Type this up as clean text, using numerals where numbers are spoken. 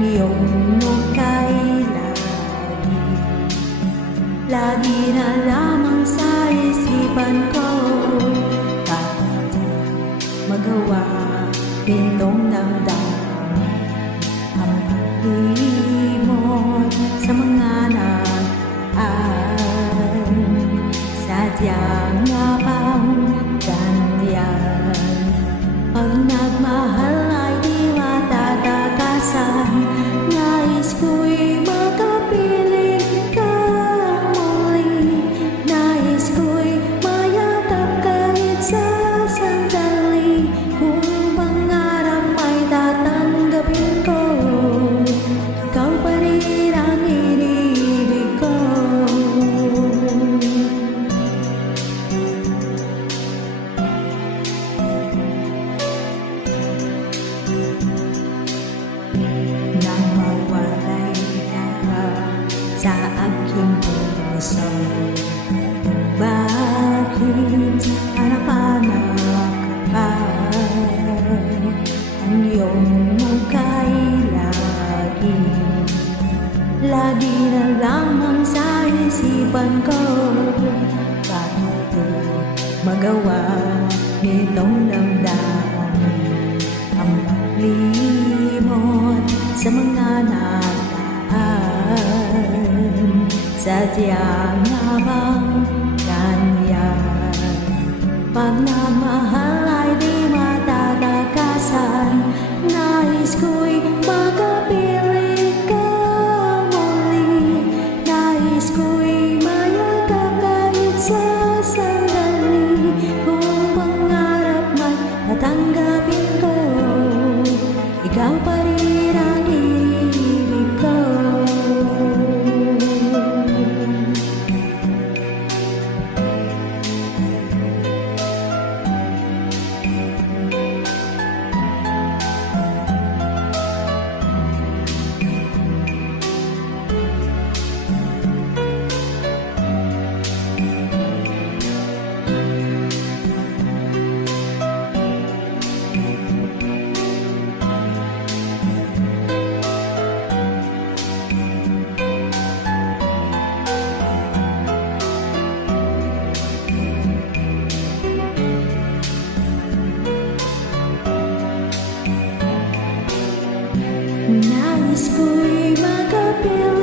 ang iyong mukhay lagi na lamang sa isipan ko. Kahit magawa nitong damdamin ang pag-iimot sa mga nakaraan, sadyang nga bang ganyan? Pag nagmahal ay di matatakasan, nais ko'y makapiling ka muli, nais ko'y mayakap kahit sa sandali. Kung pangarap ay tatanggapin ko, ikaw pa rin ang iniibig ko. Nang mawalay ka sa aking puso, bakit hanap-hanap ka pa? Ang iyong mukhay lagi na lamang sa isipan ko. Bakit magawa nitong damdamin ang paglimot sa mga nakaraan, sadyang nga bang ganyan? Pag nagmahal ay di matatakasan, nais ko'y makapiling ka muli, nais ko'y mayakap kahit sa sandali. Kung pangarap man tatanggapin ko, ikaw pa rin ang iniibig ko. Nais ko'y makapiling